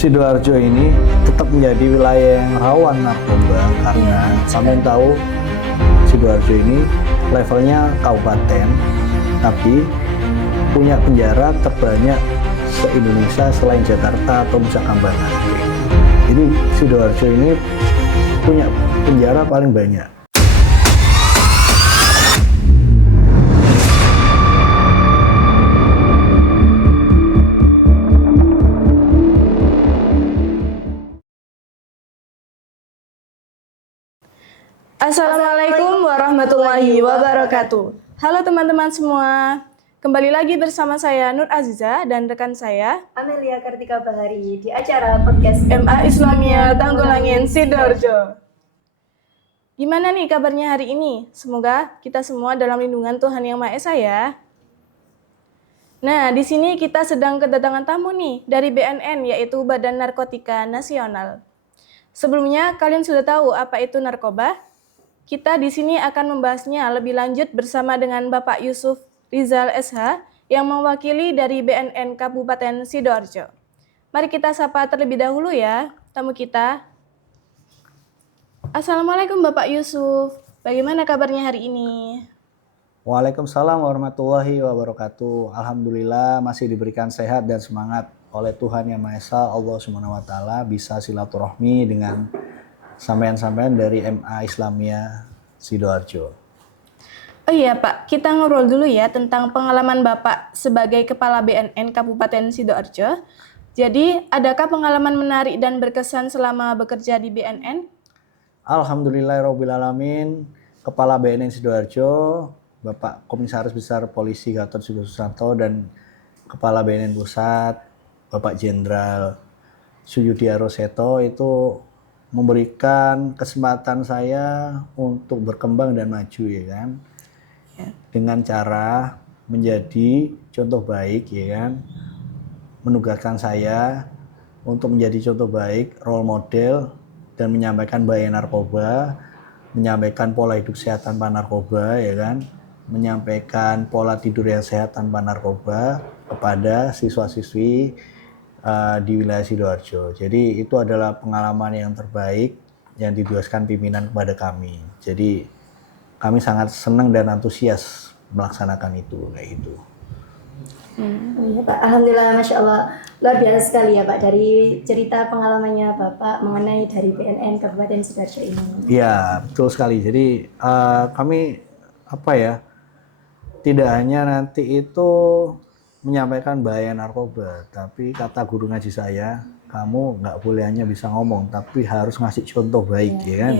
Sidoarjo ini tetap menjadi wilayah yang rawan narkoba karena kami tahu Sidoarjo ini levelnya kabupaten, tapi punya penjara terbanyak se-Indonesia selain Jakarta atau Nusa Kambangan. Jadi Sidoarjo ini punya penjara paling banyak. Assalamualaikum warahmatullahi wabarakatuh. Halo teman-teman semua. Kembali lagi bersama saya Nur Aziza dan rekan saya Amelia Kartika Bahari di acara podcast MA Islamia Tanggulangin Sidoarjo. Gimana nih kabarnya hari ini? Semoga kita semua dalam lindungan Tuhan Yang Maha Esa ya. Nah, di sini kita sedang kedatangan tamu nih dari BNN, yaitu Badan Narkotika Nasional. Sebelumnya kalian sudah tahu apa itu narkoba? Kita di sini akan membahasnya lebih lanjut bersama dengan Bapak Yusuf Rizal SH yang mewakili dari BNN Kabupaten Sidoarjo. Mari kita sapa terlebih dahulu ya tamu kita. Assalamualaikum Bapak Yusuf, bagaimana kabarnya hari ini? Waalaikumsalam warahmatullahi wabarakatuh. Alhamdulillah masih diberikan sehat dan semangat oleh Tuhan Yang Maha Esa, Allah Subhanahu wa taala, bisa silaturahmi dengan sampean-sampean dari MA Islamia Sidoarjo. Oh iya Pak, kita ngobrol dulu ya tentang pengalaman Bapak sebagai Kepala BNN Kabupaten Sidoarjo. Jadi, adakah pengalaman menarik dan berkesan selama bekerja di BNN? Alhamdulillahirrahmanirrahim. Kepala BNN Sidoarjo, Bapak Komisaris Besar Polisi Gatot Subroto dan Kepala BNN Pusat, Bapak Jenderal Suyudi Aroseto itu memberikan kesempatan saya untuk berkembang dan maju ya kan. Dengan cara menjadi contoh baik ya kan. Menugaskan saya untuk menjadi contoh baik, role model dan menyampaikan bahaya narkoba, menyampaikan pola hidup sehat tanpa narkoba ya kan. Menyampaikan pola tidur yang sehat tanpa narkoba kepada siswa-siswi di wilayah Sidoarjo. Jadi itu adalah pengalaman yang terbaik yang ditugaskan pimpinan kepada kami. Jadi kami sangat senang dan antusias melaksanakan itu kayak gitu. Iya Pak, Alhamdulillah, Masya Allah, luar biasa sekali ya Pak dari cerita pengalamannya Bapak mengenai dari BNN Kabupaten Sidoarjo ini. Iya, betul sekali. Jadi kami tidak hanya nanti itu menyampaikan bahaya narkoba, tapi kata guru ngaji saya, kamu nggak boleh hanya bisa ngomong, tapi harus ngasih contoh baik ya kan.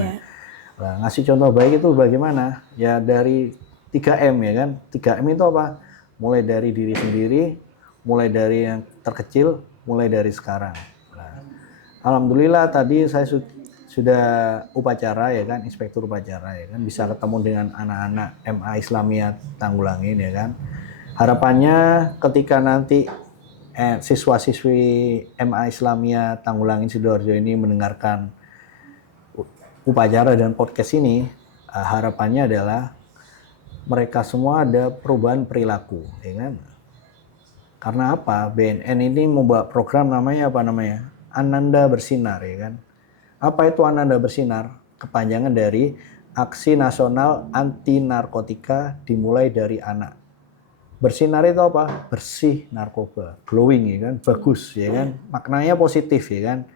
Nah, ngasih contoh baik itu bagaimana? Ya dari 3M ya kan. 3M itu apa? Mulai dari diri sendiri, mulai dari yang terkecil, mulai dari sekarang. Nah, alhamdulillah tadi saya sudah upacara ya kan, inspektur upacara ya kan, bisa ketemu dengan anak-anak MA Islamia Tanggulangin ya kan. Harapannya ketika nanti siswa-siswi MA Islamia Tanggulangin Sidoarjo ini mendengarkan upacara dan podcast ini, harapannya adalah mereka semua ada perubahan perilaku, ya kan? Karena apa? BNN ini membuat program namanya Ananda Bersinar, ya kan? Apa itu Ananda Bersinar? Kepanjangan dari Aksi Nasional Anti Narkotika Dimulai dari Anak. Bersinar itu apa? Bersih narkoba, glowing ya kan, bagus ya kan, maknanya positif ya kan.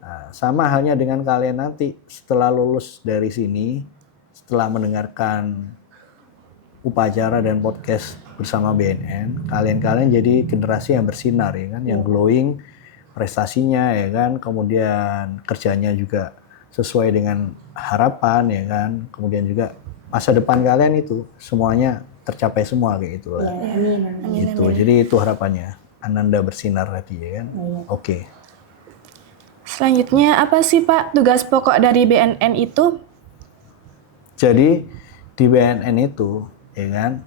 Nah, sama halnya dengan kalian nanti setelah lulus dari sini, setelah mendengarkan upacara dan podcast bersama BNN, kalian jadi generasi yang bersinar ya kan, yang glowing prestasinya ya kan, kemudian kerjanya juga sesuai dengan harapan ya kan, kemudian juga masa depan kalian itu semuanya tercapai semua kayak gitu lah. Ya, amin. Gitu. Jadi itu harapannya. Ananda Bersinar tadi ya kan. Oke. Selanjutnya, apa sih Pak tugas pokok dari BNN itu? Jadi di BNN itu ya kan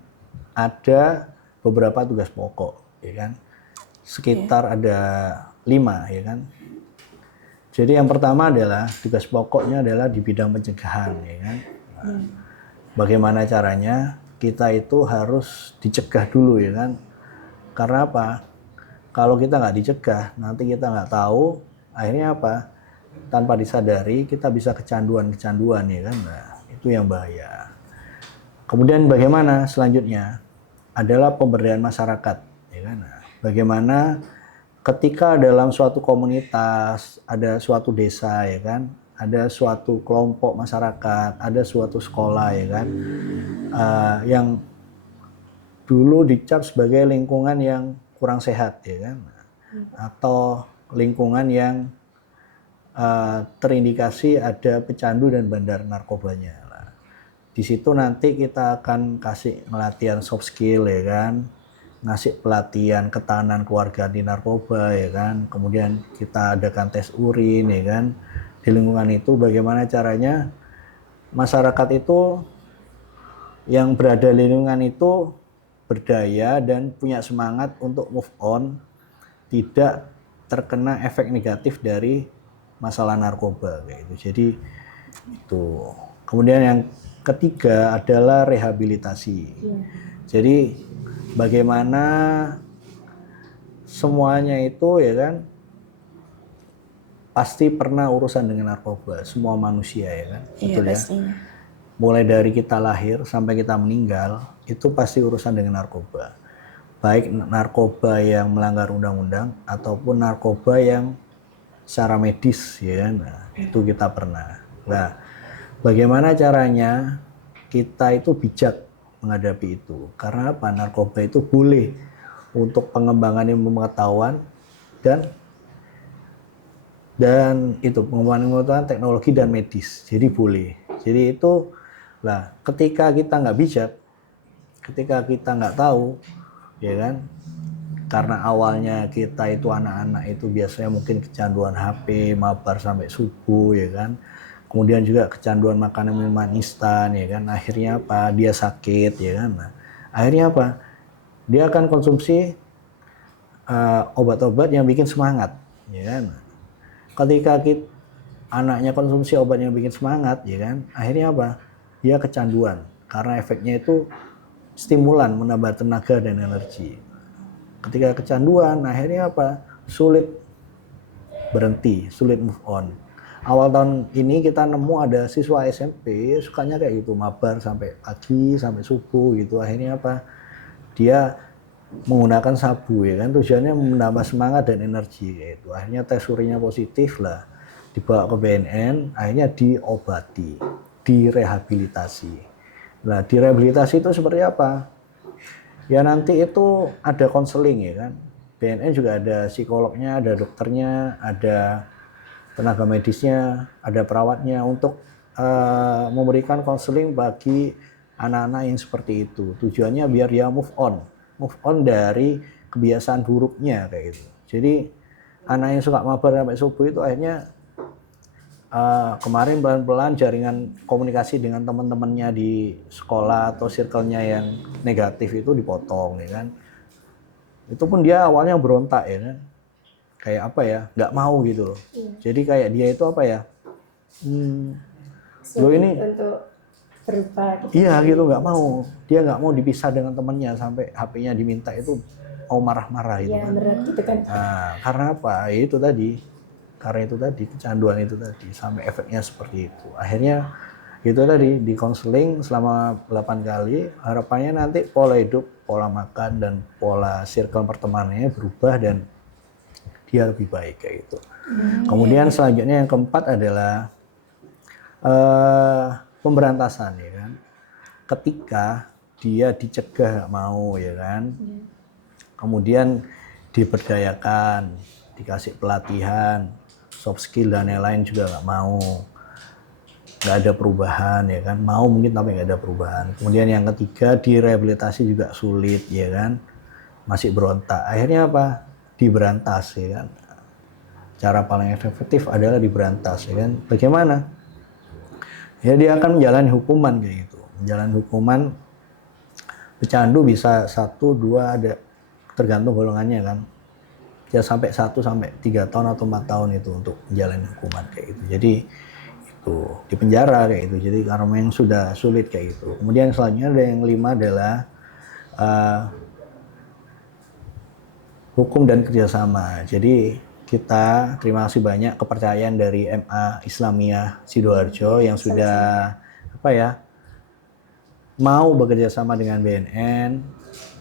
ada beberapa tugas pokok ya kan. Sekitar ada 5 ya kan. Jadi yang pertama adalah tugas pokoknya adalah di bidang pencegahan ya kan. Nah, bagaimana caranya? Kita itu harus dicegah dulu ya kan. Karena apa? Kalau kita nggak dicegah, nanti kita nggak tahu Akhirnya apa? Tanpa disadari kita bisa kecanduan ya kan. Nah, itu yang bahaya. Kemudian bagaimana selanjutnya? Adalah pemberdayaan masyarakat, ya kan? Nah, bagaimana ketika dalam suatu komunitas, ada suatu desa, ya kan? Ada suatu kelompok masyarakat, ada suatu sekolah, ya kan? Yang dulu dicap sebagai lingkungan yang kurang sehat, ya kan? Atau lingkungan yang terindikasi ada pecandu dan bandar narkobanya. Di situ nanti kita akan kasih pelatihan soft skill, ya kan, ngasih pelatihan ketahanan keluarga di narkoba, ya kan, kemudian kita adakan tes urin, ya kan, di lingkungan itu bagaimana caranya masyarakat itu yang berada di lingkungan itu berdaya dan punya semangat untuk move on, tidak terkena efek negatif dari masalah narkoba kayak gitu. Jadi itu. Kemudian yang ketiga adalah rehabilitasi. Jadi bagaimana semuanya itu, ya kan, pasti pernah urusan dengan narkoba, semua manusia, ya kan. Betul ya. Pastinya. Mulai dari kita lahir sampai kita meninggal itu pasti urusan dengan narkoba. Baik narkoba yang melanggar undang-undang ataupun narkoba yang secara medis, ya kan. Nah, itu kita pernah. Nah, bagaimana caranya kita itu bijak menghadapi itu? Karena apa? Narkoba itu boleh untuk pengembangan ilmu pengetahuan dan itu pengembangan ilmu pengetahuan, teknologi dan medis. Jadi boleh. Jadi itu lah, ketika kita nggak bijak, ketika kita nggak tahu, ya kan? Karena awalnya kita itu anak-anak itu biasanya mungkin kecanduan HP, mabar sampai subuh, ya kan. Kemudian juga kecanduan makanan minuman instan, ya kan. Akhirnya apa? Dia sakit, ya kan. Nah, akhirnya apa? Dia akan konsumsi obat-obat yang bikin semangat, ya kan. Ketika anaknya konsumsi obat yang bikin semangat, ya kan. Akhirnya apa? Dia kecanduan karena efeknya itu stimulan, menambah tenaga dan energi. Ketika kecanduan, akhirnya apa? Sulit berhenti, sulit move on. Awal tahun ini kita nemu ada siswa SMP sukanya kayak gitu, mabar sampai pagi, sampai subuh gitu. Akhirnya apa? Dia menggunakan sabu, ya kan, tujuannya menambah semangat dan energi gitu. Akhirnya tes urinnya positif lah, dibawa ke BNN, akhirnya diobati, direhabilitasi. Nah, direhabilitasi itu seperti apa? Ya nanti itu ada konseling, ya kan. BNN juga ada psikolognya, ada dokternya, ada tenaga medisnya, ada perawatnya untuk memberikan konseling bagi anak-anak yang seperti itu. Tujuannya biar dia move on dari kebiasaan buruknya kayak gitu. Jadi anak yang suka mabar sampai subuh itu akhirnya kemarin pelan-pelan jaringan komunikasi dengan teman-temannya di sekolah atau circle-nya yang negatif itu dipotong, ya kan. Itu pun dia awalnya berontak, ya kan. Kayak apa ya, nggak mau gitu loh. Jadi kayak dia itu apa ya, lo ini untuk berubah gitu. Iya gitu, nggak mau. Dia nggak mau dipisah dengan temannya sampai HP-nya diminta itu mau marah-marah gitu Ya, kan. berat gitu kan. Nah, karena apa? Ya itu tadi. Karena itu tadi, kecanduan itu tadi, sampai efeknya seperti itu. Akhirnya itu tadi, di konseling selama 8 kali, harapannya nanti pola hidup, pola makan, dan pola circle pertemanannya berubah dan dia lebih baik kayak gitu. Kemudian selanjutnya yang keempat adalah pemberantasan, ya kan. Ketika dia dicegah nggak mau, ya kan. Kemudian diberdayakan, dikasih pelatihan, soft skill dan lain-lain juga nggak mau, nggak ada perubahan, ya kan. Mau mungkin tapi nggak ada perubahan. Kemudian yang ketiga, direhabilitasi juga sulit, ya kan, masih berontak. Akhirnya apa? Diberantas, ya kan. Cara paling efektif adalah diberantas, ya kan. Bagaimana? Ya dia akan menjalani hukuman kayak gitu, menjalani hukuman pecandu bisa 1, 2, ada tergantung golongannya kan. Ya sampai 1 sampai 3 tahun atau 4 tahun itu untuk menjalani hukuman kayak gitu. Jadi itu di penjara kayak gitu. Jadi karena memang sudah sulit kayak gitu. Kemudian selanjutnya ada yang 5 adalah hukum dan kerjasama. Jadi kita terima kasih banyak kepercayaan dari MA Islamiyah Sidoarjo yang sudah mau bekerja sama dengan BNN,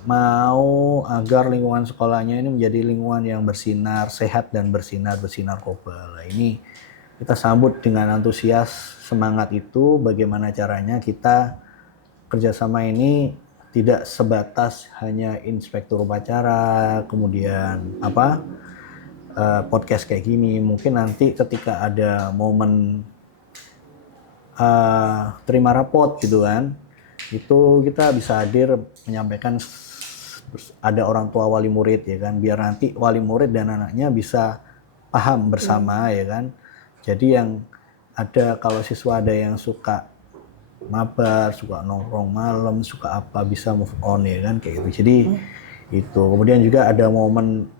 mau agar lingkungan sekolahnya ini menjadi lingkungan yang bersinar, sehat dan bersinar narkoba. Nah, ini kita sambut dengan antusias, semangat itu. Bagaimana caranya kita kerjasama ini tidak sebatas hanya inspektur upacara, kemudian podcast kayak gini. Mungkin nanti ketika ada momen terima rapot gitu kan, itu kita bisa hadir menyampaikan, ada orang tua wali murid ya kan, biar nanti wali murid dan anaknya bisa paham bersama ya kan. Jadi yang ada, kalau siswa ada yang suka mabar, suka nongkrong malam, suka apa, bisa move on ya kan kayak gitu. Jadi itu. Kemudian juga ada momen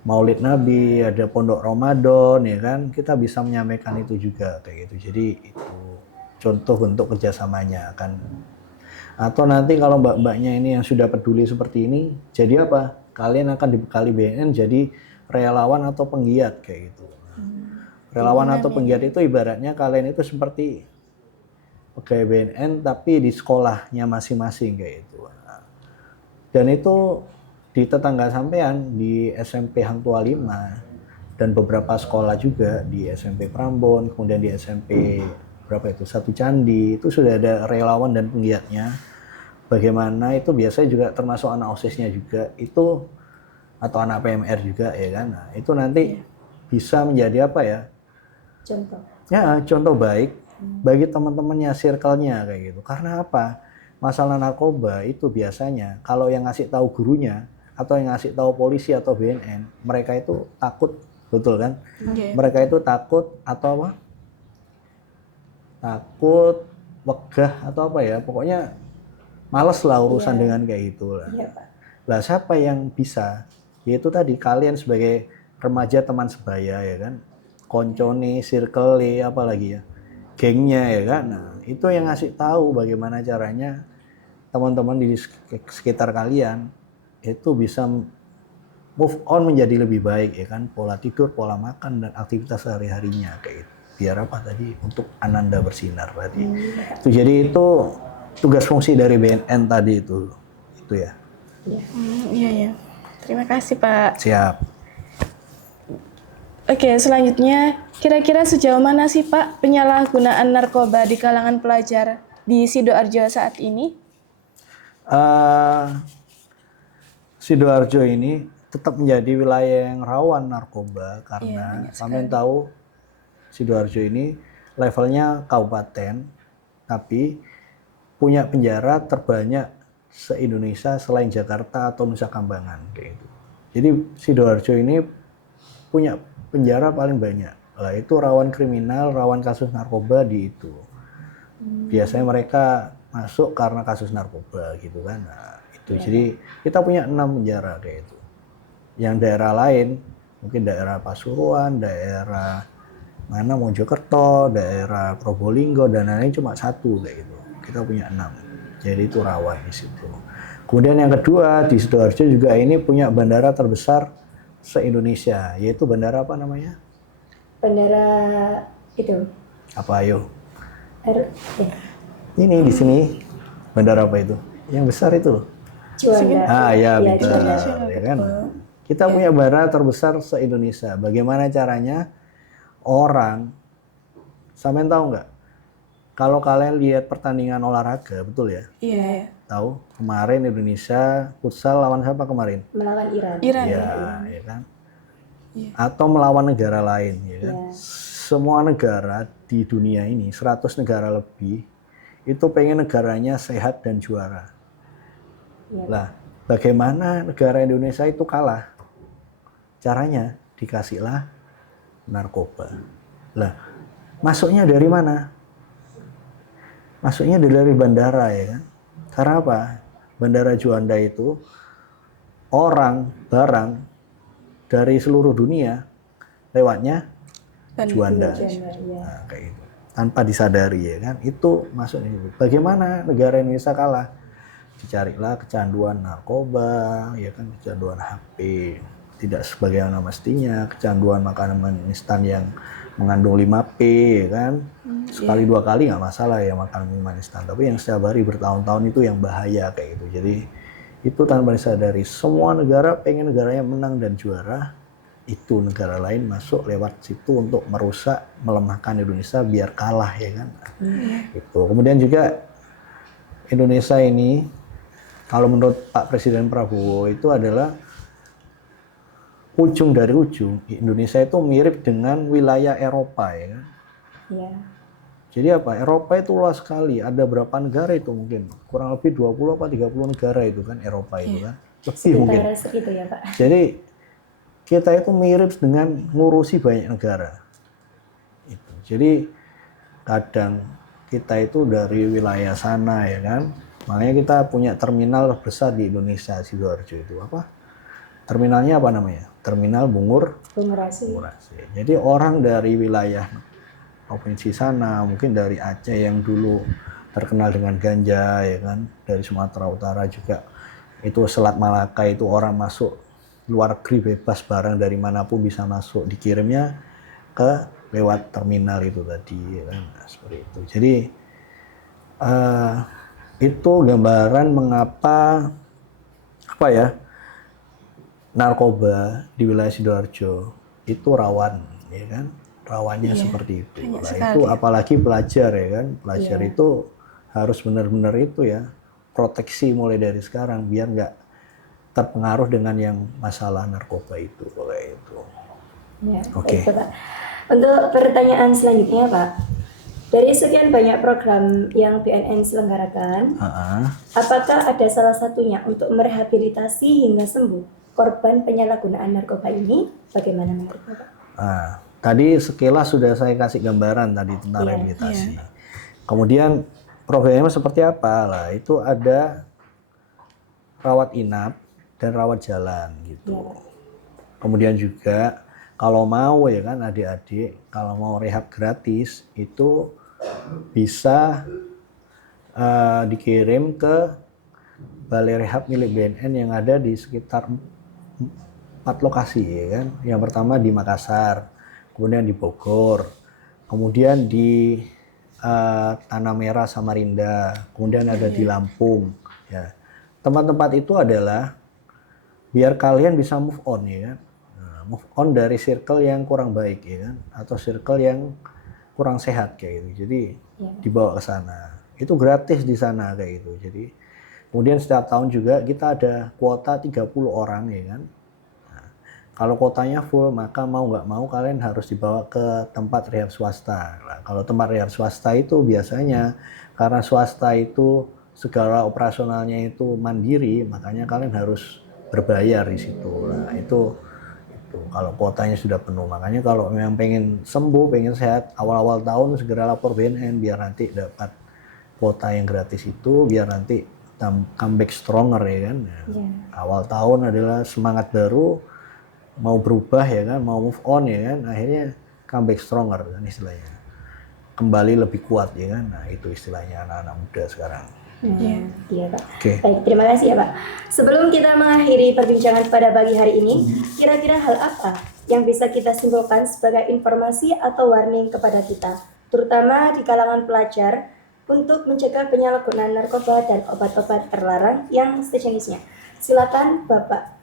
Maulid Nabi, ada pondok Ramadan ya kan, kita bisa menyampaikan itu juga kayak gitu. Jadi itu contoh bentuk kerjasamanya kan. Atau nanti kalau mbak-mbaknya ini yang sudah peduli seperti ini, jadi apa? Kalian akan dibekali BNN jadi relawan atau penggiat kayak gitu. Relawan atau penggiat itu ibaratnya kalian itu seperti pegawai BNN tapi di sekolahnya masing-masing kayak gitu. Dan itu di tetangga sampean, di SMP Hang Tua 5 dan beberapa sekolah juga di SMP Prambon, kemudian di SMP Satu Candi, itu sudah ada relawan dan penggiatnya. Bagaimana itu biasanya juga termasuk anak OSIS-nya juga itu, atau anak PMR juga ya kan. Nah, itu nanti bisa menjadi apa ya? Contoh. Ya, contoh baik bagi teman-temannya, circle-nya kayak gitu. Karena apa? Masalah narkoba itu biasanya kalau yang ngasih tahu gurunya atau yang ngasih tahu polisi atau BNN, mereka itu takut, betul kan? Mereka itu takut atau apa? Takut, wegah atau apa ya, pokoknya males lah urusan dengan kayak gitu lah. Lah siapa yang bisa? Yaitu tadi kalian sebagai remaja teman sebaya ya kan, koncone, circle, apalagi ya, gengnya ya kan. Nah, itu yang ngasih tahu bagaimana caranya teman-teman di sekitar kalian itu bisa move on menjadi lebih baik ya kan, pola tidur, pola makan dan aktivitas sehari-harinya kayak gitu. Biar apa tadi? Untuk ananda bersinar tadi. Itu jadi itu tugas fungsi dari BNN tadi itu ya. Iya. Terima kasih Pak. Siap. Oke, selanjutnya kira-kira sejauh mana sih Pak penyalahgunaan narkoba di kalangan pelajar di Sidoarjo saat ini? Sidoarjo ini tetap menjadi wilayah yang rawan narkoba karena kalian tahu Sidoarjo ini levelnya kabupaten, tapi punya penjara terbanyak se-Indonesia selain Jakarta atau Nusa Kambangan kayak gitu. Jadi Sidoarjo ini punya penjara paling banyak. Lah itu rawan kriminal, rawan kasus narkoba di itu. Biasanya mereka masuk karena kasus narkoba gitu kan. Nah, itu. Jadi kita punya 6 penjara kayak itu. Yang daerah lain, mungkin daerah Pasuruan, daerah Mojokerto, daerah Probolinggo dan lain-lain cuma 1 kayak gitu. Kita punya 6. Jadi itu rawan di situ. Kemudian yang kedua, di Sidoarjo juga ini punya bandara terbesar se-Indonesia, yaitu bandara apa namanya? Bandara itu. Apa ayo? Ya. Ini di sini. Bandara apa itu? Yang besar itu loh. Juanda. Ya betul. Ya kan? Kita punya bandara terbesar se-Indonesia. Bagaimana caranya? Orang, sampean tahu nggak? Kalau kalian lihat pertandingan olahraga, betul ya? Iya. Tahu? Kemarin Indonesia futsal lawan siapa kemarin? Melawan Iran. Ya kan? Atau melawan negara lain, ya kan? Semua negara di dunia ini, 100 negara lebih, itu pengen negaranya sehat dan juara. Lah, bagaimana negara Indonesia itu kalah? Caranya dikasihlah narkoba. Lah, masuknya dari mana? Masuknya dari bandara ya kan? Karena apa? Bandara Juanda itu orang, barang dari seluruh dunia lewatnya Juanda. Nah, kayak gitu. Tanpa disadari ya kan? Itu masuknya. Bagaimana negara Indonesia kalah? Dicarilah kecanduan narkoba, ya kan, kecanduan HP. tidak sebagaimana mestinya, kecanduan makanan instan yang mengandung 5P, ya kan. Sekali dua kali nggak masalah ya makan minuman instan, tapi yang setiap hari bertahun-tahun itu yang bahaya kayak gitu. Jadi itu tanpa disadari semua negara pengen negaranya menang dan juara, itu negara lain masuk lewat situ untuk merusak, melemahkan Indonesia biar kalah ya kan. Itu. Kemudian juga Indonesia ini kalau menurut Pak Presiden Prabowo itu adalah ujung dari ujung. Indonesia itu mirip dengan wilayah Eropa ya kan. Iya. Jadi apa? Eropa itu luas sekali. Ada berapa negara itu mungkin? Kurang lebih 20 apa 30 negara itu kan Eropa itu kan. Lebih mungkin. Sekitar segitu ya Pak. Jadi kita itu mirip dengan ngurusi banyak negara. Itu. Jadi kadang kita itu dari wilayah sana ya kan. Makanya kita punya terminal besar di Indonesia, Sidoarjo itu apa? Terminalnya apa namanya? Terminal Bungurasi. Bungurasi. Jadi orang dari wilayah provinsi sana, mungkin dari Aceh yang dulu terkenal dengan ganja ya kan, dari Sumatera Utara juga itu Selat Malaka itu orang masuk luar negeri bebas, barang dari manapun bisa masuk, dikirimnya ke lewat terminal itu tadi ya kan. Nah, seperti itu. Jadi itu gambaran mengapa apa ya, narkoba di wilayah Sidoarjo itu rawan ya kan. Rawannya seperti itu. Nah, itu apalagi pelajar ya kan. Pelajar itu harus benar-benar itu ya, proteksi mulai dari sekarang biar nggak terpengaruh dengan yang masalah narkoba itu kayak itu. Ya, Oke. baik, Pak. Untuk pertanyaan selanjutnya Pak, dari sekian banyak program yang BNN selenggarakan, apakah ada salah satunya untuk merehabilitasi hingga sembuh korban penyalahgunaan narkoba ini? Bagaimana menurut Bapak? Tadi sekilas sudah saya kasih gambaran tadi tentang rehabilitasi. Kemudian programnya seperti apa lah? Itu ada rawat inap dan rawat jalan gitu. Kemudian juga kalau mau ya kan adik-adik, kalau mau rehab gratis itu bisa dikirim ke balai rehab milik BNN yang ada di sekitar 4 lokasi ya kan. Yang pertama di Makassar, kemudian di Bogor, kemudian di Tanah Merah Samarinda, kemudian ada di Lampung. Ya. Tempat-tempat itu adalah biar kalian bisa move on ya kan. Move on dari circle yang kurang baik ya kan, atau circle yang kurang sehat kayak gitu. Jadi dibawa ke sana. Itu gratis di sana kayak gitu. Jadi kemudian setiap tahun juga kita ada kuota 30 orang ya kan. Nah, kalau kuotanya full maka mau nggak mau kalian harus dibawa ke tempat rehab swasta. Nah, kalau tempat rehab swasta itu biasanya karena swasta itu segala operasionalnya itu mandiri, makanya kalian harus berbayar di situ. Nah, itu kalau kuotanya sudah penuh. Makanya kalau memang pengen sembuh, pengen sehat, awal-awal tahun segera lapor BNN biar nanti dapat kuota yang gratis itu, biar nanti comeback stronger ya kan. Awal tahun adalah semangat baru, mau berubah ya kan, mau move on ya kan, akhirnya comeback stronger kan istilahnya. Kembali lebih kuat ya kan. Nah, itu istilahnya anak-anak muda sekarang. Iya Pak. Oke. Baik, terima kasih ya Pak. Sebelum kita mengakhiri perbincangan pada pagi hari ini, kira-kira hal apa yang bisa kita simpulkan sebagai informasi atau warning kepada kita, terutama di kalangan pelajar, untuk mencegah penyalahgunaan narkoba dan obat-obat terlarang yang sejenisnya? Silakan Bapak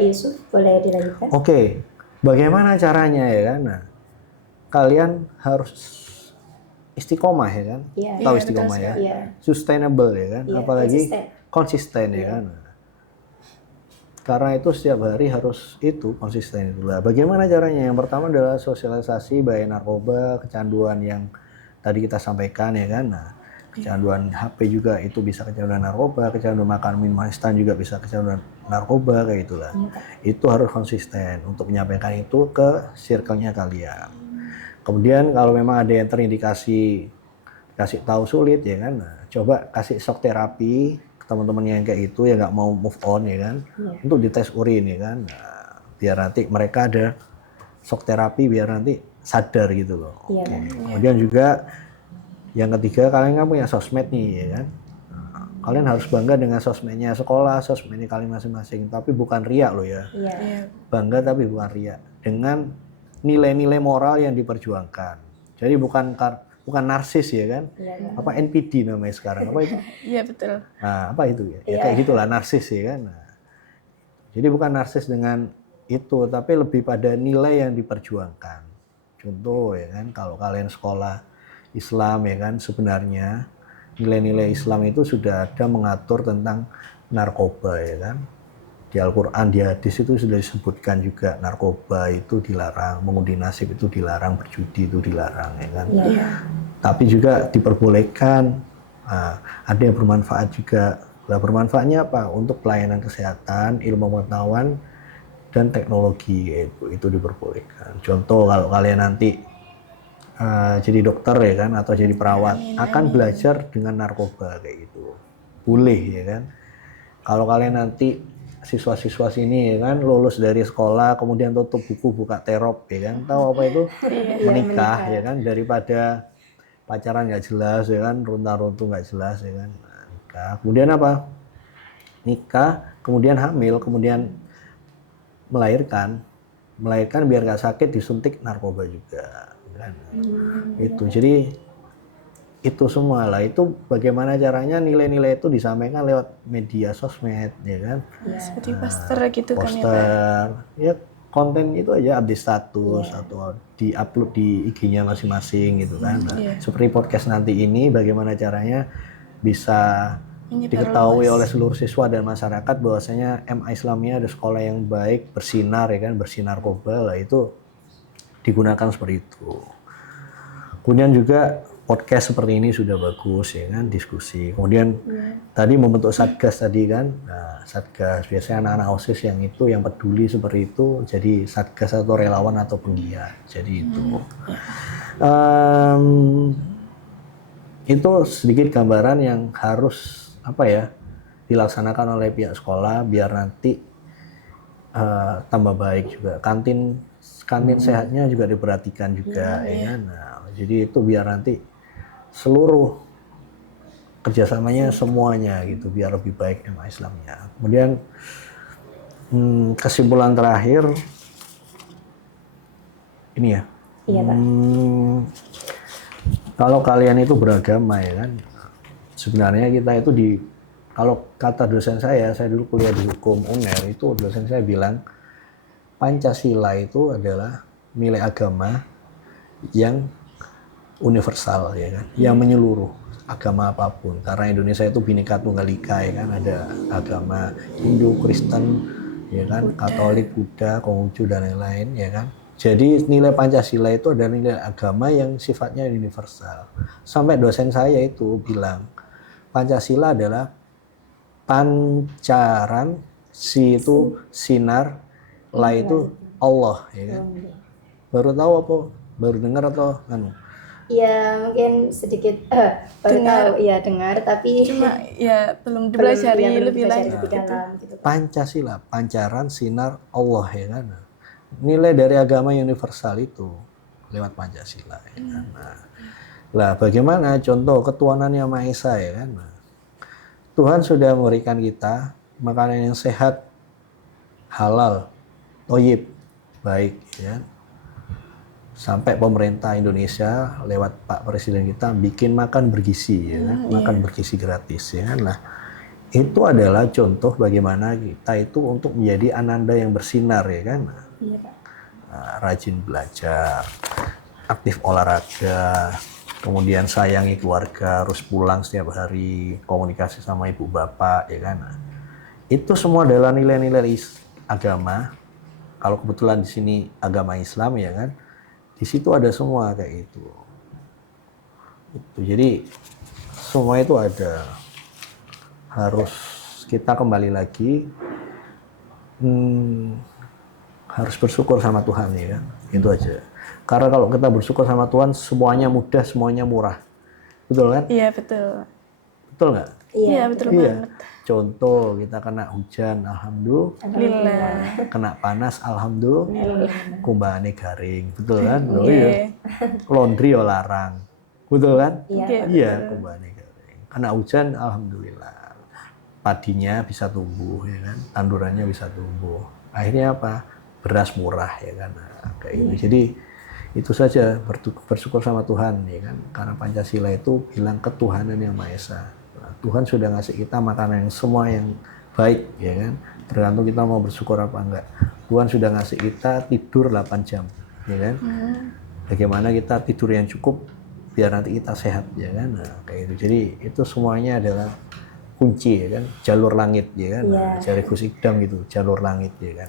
Yusuf, boleh dilanjutkan. Oke. Bagaimana caranya ya kan? Nah, kalian harus istiqomah ya kan, tahu istiqomah ya, sustainable ya kan, apalagi konsisten ya kan. Karena itu setiap hari harus itu konsisten itulah. Bagaimana caranya? Yang pertama adalah sosialisasi bahaya narkoba, kecanduan yang tadi kita sampaikan ya kan. Nah, kecanduan HP juga itu bisa kecanduan narkoba, kecanduan makan minuman instan juga bisa kecanduan narkoba kayak itulah. Itu harus konsisten untuk menyampaikan itu ke circle-nya kalian. Kemudian kalau memang ada yang terindikasi kasih tahu sulit ya kan, nah, coba kasih shock terapi ke teman-teman yang kayak gitu yang nggak mau move on ya kan, untuk dites urin ya kan, nah, biar nanti mereka ada shock terapi biar nanti sadar gitu loh. Kemudian juga yang ketiga kalian kan punya sosmed nih ya kan, nah, Kalian harus bangga dengan sosmednya sekolah, sosmednya kalian masing-masing. Tapi bukan riak loh ya. Iya. Iya. Bangga tapi bukan riak. Dengan nilai-nilai moral yang diperjuangkan. Jadi bukan narsis ya kan? Iya. Apa NPD namanya sekarang? Apa itu? Iya betul. Nah, apa itu ya? Ya Iya. kayak gitulah narsis ya kan. Nah, jadi bukan narsis dengan itu, tapi lebih pada nilai yang diperjuangkan. Contoh ya kan, kalau kalian sekolah Islam ya kan, sebenarnya nilai-nilai Islam itu sudah ada mengatur tentang narkoba ya kan. Di Al-Quran, di hadis itu sudah disebutkan juga narkoba itu dilarang, mengundi nasib itu dilarang, berjudi itu dilarang ya kan. Iya. Tapi juga diperbolehkan. Nah, ada yang bermanfaat juga. Nah, bermanfaatnya apa? Untuk pelayanan kesehatan, ilmu pengetahuan, dan teknologi itu diperbolehkan. Contoh kalau kalian nanti jadi dokter ya kan, atau jadi perawat, akan belajar dengan narkoba kayak gitu. Boleh ya kan. Kalau kalian nanti siswa-siswa sini ya kan lulus dari sekolah kemudian tutup buku buka terop ya kan, tahu apa itu? Menikah ya kan, daripada pacaran nggak jelas ya kan, runta-runtu nggak jelas ya kan. Nikah. Kemudian apa? Nikah, kemudian hamil, kemudian melahirkan biar nggak sakit disuntik narkoba juga kan. Itu jadi itu semua lah, itu bagaimana caranya nilai-nilai itu disampaikan lewat media sosmed ya kan. Seperti poster gitu kan ya Pak. Poster ya, konten itu aja update status atau di-upload di IG-nya masing-masing gitu kan. Nah, seperti podcast nanti ini bagaimana caranya bisa diketahui oleh seluruh siswa dan masyarakat bahwasanya MA Islamiyah ada sekolah yang baik, bersinar ya kan, bersinar narkoba lah, itu digunakan seperti itu. Kemudian juga podcast seperti ini sudah bagus ya kan, diskusi. Kemudian tadi membentuk satgas tadi kan. Nah, satgas biasanya anak-anak OSIS yang peduli seperti itu jadi satgas atau relawan atau penggiat. Jadi itu sedikit gambaran yang harus dilaksanakan oleh pihak sekolah biar nanti tambah baik juga. Kantin sehatnya juga diperhatikan juga ya kan. Nah, jadi itu biar nanti seluruh kerjasamanya semuanya gitu biar lebih baik MA Islamnya. Kemudian kesimpulan terakhir ini ya. Iya, Pak. Kalau kalian itu beragama ya kan, sebenarnya kita itu kalau kata dosen saya dulu kuliah di hukum UNER, itu dosen saya bilang Pancasila itu adalah nilai agama yang universal ya kan, yang menyeluruh agama apapun, karena Indonesia itu Bhinneka Tunggal Ika ya kan, ada agama Hindu, Kristen ya kan, Katolik, Buddha, Konghucu dan lain-lain ya kan. Jadi nilai Pancasila itu adalah nilai agama yang sifatnya universal. Sampai dosen saya itu bilang Pancasila adalah pancaran, si itu sinar, la itu Allah ya kan. Baru tahu apa? Baru dengar atau anu? Ya mungkin sedikit baru tahu, ya dengar, tapi Cuma ya belum dipelajari lebih lanjut gitu. dalam gitu. Pancasila, pancaran sinar Allah ya kan. Nilai dari agama universal itu lewat Pancasila ya kan. Nah, bagaimana contoh ketuhanan yang Maha Esa ya kan. Nah, Tuhan sudah memberikan kita makanan yang sehat, halal, thayyib, baik ya. Sampai pemerintah Indonesia lewat Pak Presiden kita bikin makan bergizi ya kan, makan bergizi gratis ya. Nah, itu adalah contoh bagaimana kita itu untuk menjadi ananda yang bersinar ya kan. Iya, Pak. Nah, rajin belajar, aktif olahraga, kemudian sayangi keluarga, harus pulang setiap hari, komunikasi sama ibu bapak ya kan. Nah, itu semua adalah nilai-nilai agama. Kalau kebetulan di sini agama Islam ya kan. Di situ ada semua kayak itu. Jadi semua itu ada. Harus kita kembali lagi harus bersyukur sama Tuhan ya. Itu aja. Karena kalau kita bersyukur sama Tuhan semuanya mudah, semuanya murah. Betul kan? Iya betul. Betul nggak? Iya betul banget. Contoh kita kena hujan, alhamdulillah. Kena panas, alhamdulillah. Kumbahane garing, betul kan? Oh iya. Laundry larang, betul kan? Iya. Iya, kumbahane garing. Kena hujan, alhamdulillah. padinya bisa tumbuh, ya kan, tandurannya bisa tumbuh. Akhirnya apa? Beras murah, ya kan. Nah, kayak gitu. Jadi itu saja, bersyukur sama Tuhan, ya kan. Karena Pancasila itu bilang ketuhanan yang Maha Esa. Nah, Tuhan sudah ngasih kita makanan yang semua yang baik, ya kan. Tergantung kita mau bersyukur apa enggak. Tuhan sudah ngasih kita tidur 8 jam, ya kan. Bagaimana kita tidur yang cukup biar nanti kita sehat, ya kan. Nah, kayak gitu. Jadi itu semuanya adalah kunci, ya kan, jalur langit, ya kan. Nah, jari Gus Idam gitu, jalur langit, ya kan.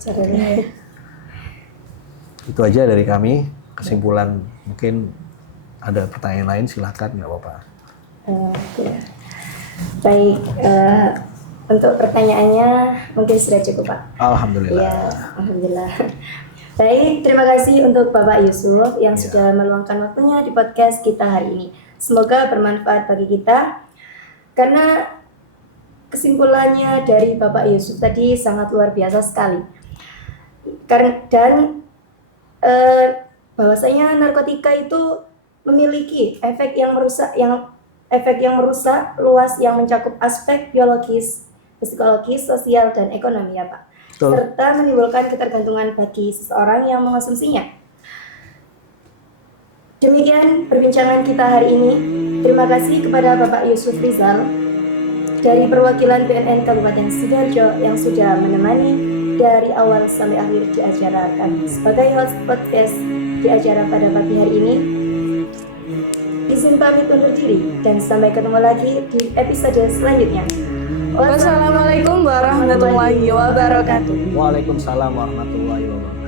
Itu aja dari kami. Kesimpulan, mungkin ada pertanyaan lain, silakan, nggak apa-apa. Baik, untuk pertanyaannya mungkin sudah cukup, Pak. Alhamdulillah. Ya, alhamdulillah. Baik, terima kasih untuk Bapak Yusuf yang sudah meluangkan waktunya di podcast kita hari ini. Semoga bermanfaat bagi kita, karena kesimpulannya dari Bapak Yusuf tadi sangat luar biasa sekali. Dan bahwasanya narkotika itu memiliki efek yang merusak luas yang mencakup aspek biologis, psikologis, sosial, dan ekonomi, ya Pak. Betul. Serta menimbulkan ketergantungan bagi seseorang yang mengonsumsinya. Demikian perbincangan kita hari ini. Terima kasih kepada Bapak Yusuf Rizal dari perwakilan BNN Kabupaten Sidoarjo yang sudah menemani dari awal sampai akhir di acara kami sebagai host podcast di acara pada pagi hari ini. Izin pamit undur diri dan sampai ketemu lagi di episode selanjutnya. Wassalamualaikum warahmatullahi wabarakatuh. Waalaikumsalam warahmatullahi wabarakatuh.